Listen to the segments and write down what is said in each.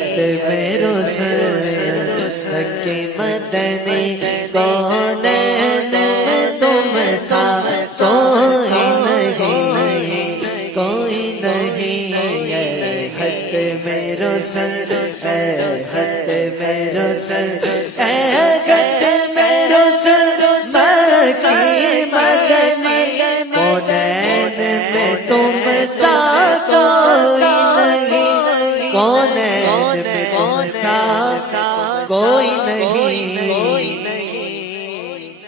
خط میں رسل کی مدنی کونین میں تم سا کوئی نہیں، کوئی نہیں ہے خط میں رسل، اے خط میں رسل، اے خط میں رسل کی مدنی کونین میں تم سا کوئی نہیں، کونین میں تم سا کوئی نہیں۔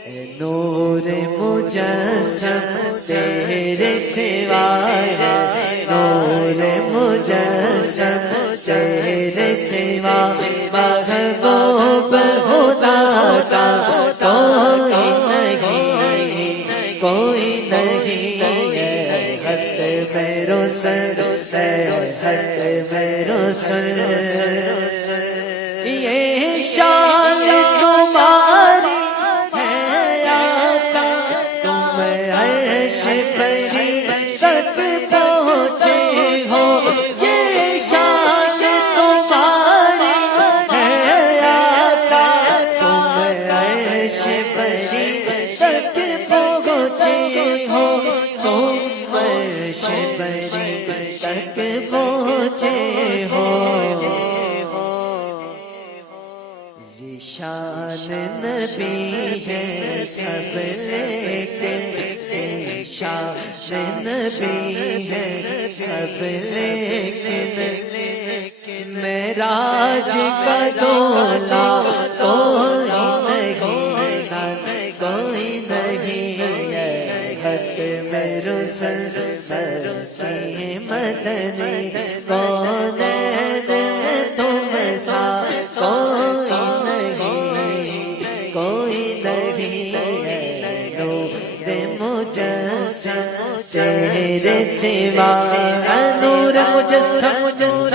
اے نور مجسم تیرے سوا ہے، نور مجسم تیرے سوا محبوب خدا کا کوئی نہیں، کوئی نہیں ہے خط میں رسل، اے خط میں رسل۔ یہ شان تمہاری ہے آقا، تم عرش پری تک پہنچے ہو، یہ شان تمہاری ہے آقا، تم عرش پری تک پہنچے ہو، تم عرش پری تک پہنچے ہو۔ شان نبی ہے سب لیکن، شان نبی ہے سب لیکن، معراج کا دولا کوئی نہیں، کوئی نہیں ہے خط میں رسل کی مدنی کونین میں تم سا کوئی نہیں ہے، نور مجسم تیرے سوا، نور مجسم، نور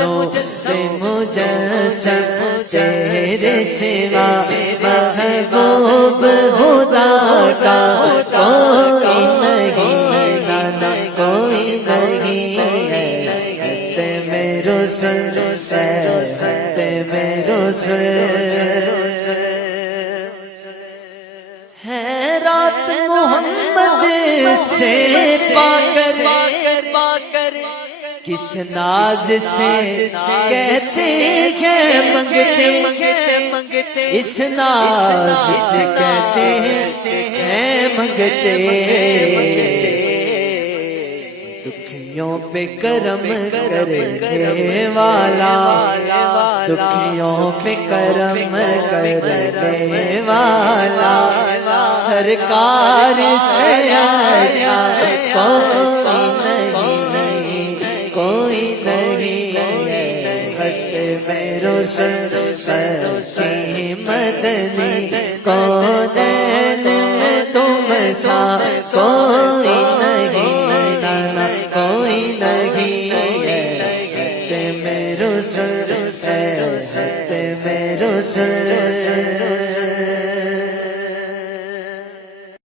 مجسم تیرے سوا محبوب خدا کا کوئی نہیں، نانا کوئی نہیں ہے خط میں رسل، خط میں رسل۔ ہے رات محمد سے پا کر کس ناز سے کہتے ہیں منگتے، اس ناز سے کہتے ہیں منگتے، دکھیوں پہ کرم کرنے والا، دکھیوں پہ کرم کرنے والا، سرکار سے اچھا کوئی نہیں ہے خط میں رسل کی مدنی کونین میں تم سا کوئی نہیں، نانا کوئی نہیں ہے خط میں رسل، خط میں رسل۔